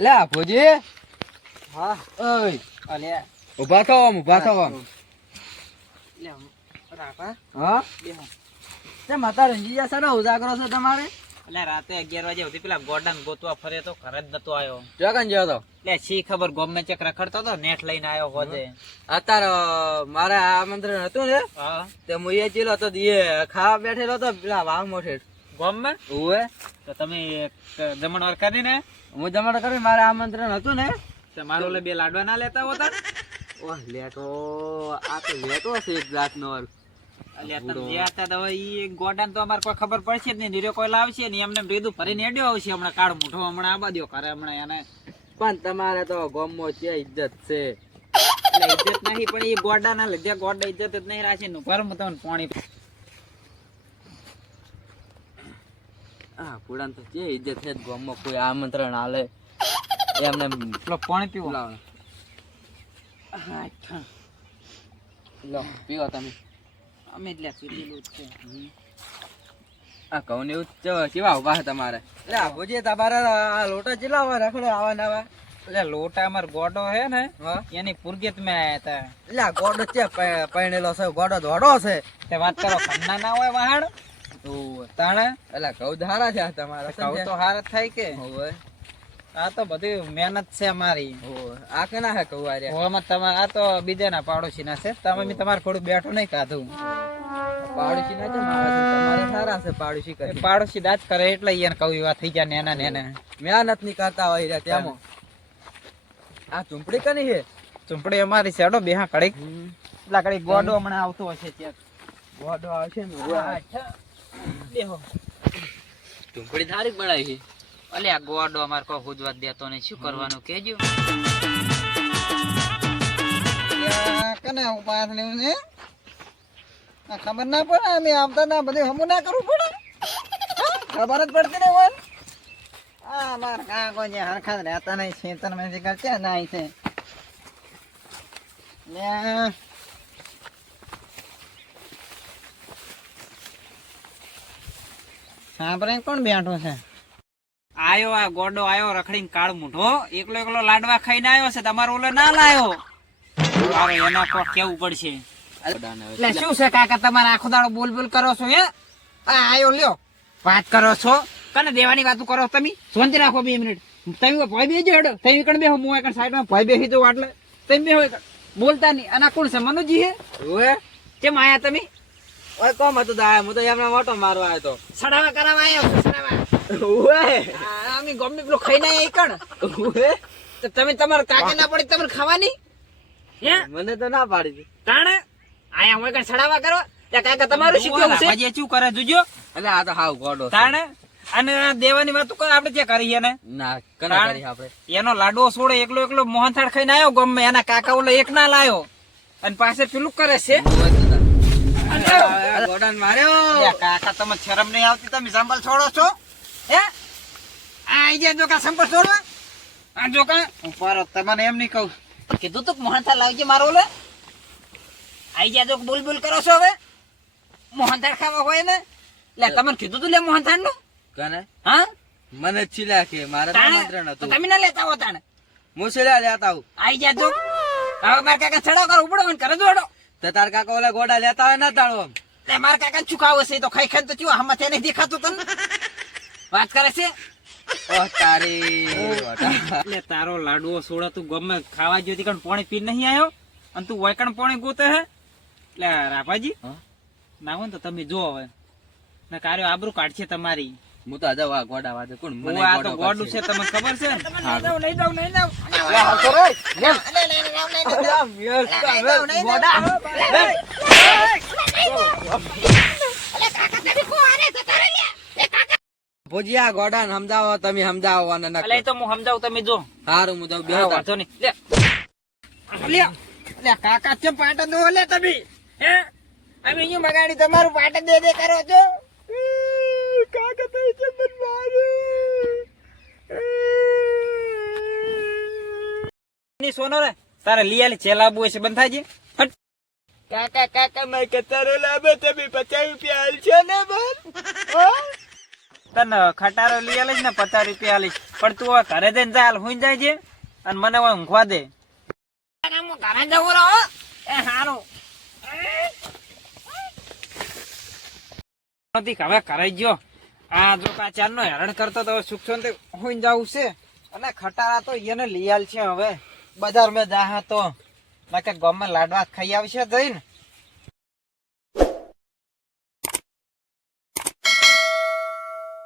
લે ભોજી હા ઓય અલ્યા ઉભા થો આમ ઉભા થો આમ લે રાપા હા બેહો તે માતા રંજીયા સાનો ઉજાગરો છે તમારે એટલે રાતે 11 વાગે સુધી પેલા ગોડાન ગોતવા ફરે તો ઘરે જ નતો આવ્યો જોગન જ્યો તો લે શી ખબર ગોમે ચેક રખડતો તો નેટ લઈને આવ્યો હોદે અત્યારે મારે આમંત્રણ હતું ને હા તે હું એ ચીલો તો દીએ ખાવા બેઠેલો તો પેલા વાઘ મોઠે ગોમે ઓવે તો તમે જમણવાર કરી ને હું જમાડો કરી મારે આમંત્રણ હતું ને મારો લે બે લાડવા ના લેતા હોતા ઓહ લેટો આ તો લેટો છે એક જાતનો અલ્યા તમે જે હતા તો ઈ ગોડાન તો અમાર કોઈ ખબર પડશે જ નહીં નીરો કોઈ લાવશે ને એમને રેદું ભરીને એડ્યો આવશે હમણાં કાળ મૂઠો હમણાં આબા દ્યો કરે હમણાં એને પણ તમારે તો ગોમમાં છે ઇજ્જત છે એટલે ઇજ્જત નહીં પણ ઈ ગોડા ના લીધે ગોડા ઇજ્જત જ નહીં રાખે નું ભરમ તમને પાણી હા પુડાન તો છે ઇજ્જત છે ગોમમાં કોઈ આમંત્રણ આલે એમને પેલો પાણી પીવો લાવો લો પીવો તમે અમે એટલે પીધેલું જ છે આ કહું ને એવું કેવા ઉભા છે તમારે એટલે આપોજી તમારા આ લોટા ચેલા હોય રખડે આવા નવા એટલે લોટા અમાર ગોડો હે ને હા એની પુરગેત મેં આયા હતા એટલે આ ગોડો છે પૈણેલો છે ગોડો ધોડો છે તે વાત કરો ખન્ના ના હોય વહાણ તાણે એટલે ઘઉં ધારા છે આ તમારા કહું તો હાર જ થાય કે હોવે આ તો બધી મહેનત છે અમારી હોવે આ કેના હે કહું આર્યા હોવામાં તમારે આ તો બીજાના પાડોશી ના છે તમે મેં તમારે થોડું બેઠું નહીં કાધું પાડોશી ના કેમ આવે છે તમારે સારા છે પાડોશી એ કરી પાડોશી દાજ કરે એટલે એને કહું એવા થઈ ગયા નેના નેના મહેનત ની કરતા હોય રહ્યા ત્યાં આ ચૂંપડી કની છે ચૂંપડી અમારી છે બેહા કડીક એટલા કડીક ગોડો હમણાં આવતો હશે ત્યાં ગોડો આવશે ને બેહો ચૂંપડી ધારી બનાવી છે અલે આ ગોડો અમારે કોઈ હુજવા દેતો નહીં શું કરવાનું કેજો કને હું પાસ લેવું છે ખબર ના પડે અમે આવતા ના બધું હમું ના કરવું પડે ખબર જ પડતી ને વન આ માર કાકો જે હરખા જ રહેતા નહીં ખેતર માં કરશે ના છે ને સાંભળે કોણ બેઠો છે આયો આ ગોડો આયો રખડીને કાળ મૂઠો એકલો એકલો લાડવા ખાઈને આવ્યો છે તમારો ઓલો ના લાયો મારે એના કોક કેવું પડશે એટલે શું છે કાકા તમારે આખો દાડો બોલ બોલ કરો છો હે આ આયો લ્યો વાત કરો છો કને દેવાની વાતો કરો તમે શાંતિ રાખો 2 મિનિટ તમે ભાઈ બેજો હેડો તમે કણ બેહો હું એકણ સાઈડમાં ભાઈ બેહી દો એટલે તમે બેહો બોલતા નહીં અને કોણ છે મનુજી હે ઓએ કેમ આયા તમે ઓય કોમ હતું દાય હું તો એમને મોટો મારવા આવ્યો તો સડાવા કરાવવા આવ્યો છો સડાવા ઓએ અમે ગમે પેલો ખાઈને આયા કણ ઓએ તો તમે તમારા કાકે ના પડી તમને ખાવાની હે મને તો ના પાડી દી તાણે આયા હું એકણ સડાવા કરો ત્યાં કાકા તમારું શું કેવું છે ભાજી શું કરે જોજો એટલે આ તો હાવ ગોડો છે. તાણે અને દેવાની વાત કરે આપણે જે કરીએ ને ના કના કરી આપણે એનો લાડવો છોડે એકલો એકલો મોહનથાળ ખાઈને આવ્યો ગમે એના કાકા ઓલો એક ના લાયો અને પાસે પેલું કરે છે ગોડાન માર્યો લે કાકા તમે શરમ નહીં આવતી તમે સંભળ છોડો છો હે આઈ જા જો કા સંભળ છોડવા આ જો કા ઉપર તમને એમ નહીં કહું કીધું તું મોહનથાળ લાવજે મારો ઓલે આઈ જા જો બોલ બોલ કરો છો હવે મોહનથાળ ખાવા હોય ને લે તમને કીધું તું લે મોહનથાળ નું કને હા મને છીલા કે મારે તો આમંત્રણ તો હતું તમે ના લેતા હો તાણે હું છીલા લેતા આવું આઈ જા જો હવે મારા કાકા છડા કરો ઉપડો ને કરે જોડો તો તાર કાકા ઓલા ગોડા લેતા હોય ના તાળો તે મારા કાકા ચુકાવે છે તો ખાઈ ખાઈ તો ચુવા હમણાં તેને દેખાતું તને વાત કરે છે ઓહ તારી એટલે તારો લાડવો સોડા તું ગમે ખાવા જોતી કણ પાણી પી નહીં આવ્યો અને તું વૈકણ પાણી ગોતે હે એટલે રાપાજી ના હોય ને તો તમે જો હવે ને કાર્યો આબરૂ કાઢશે તમારી હું તો આજે આ ગોડા વાદે કોણ મને આ તો ગોડું છે તમને ખબર છે ભોજીયા ગોડા ને સમજાવો તમે સમજાવો અને એટલે તો હું સમજાવું તમે જો સારું હું તો બે વાંધો નહીં લે લે કાકા છે પાટા દો લે તમે હે અમે અહીંયા બગાડી તમારું પાટા દે દે કરો છો કાકા તો છે મન મારે ની સોનો રે તારે લીયાલી ચેલાબુ છે બંધ થાજી કાકા કાકા મેં કતારો લાવે તમે 50 રૂપિયા આલ છે ને બોલ તને ખટારો લીયાલી ને 50 રૂપિયા આલીશ પણ તું હવે ઘરે જઈને ચાલ હુઈ જાય છે અને મને હવે ઊંઘવા દે. ઘરે જવું રહો એ હારું નથી હવે કરાઈ ગયો. આ જો ચાર નો હેરાન કરતો તો સુખ શાંતિ હોઈ જવું છે. અને ખટારા તો એને લઈ આલ છે હવે બજાર માં જા તો ગામમાં લાડવા ખાઈ આવશે જઈને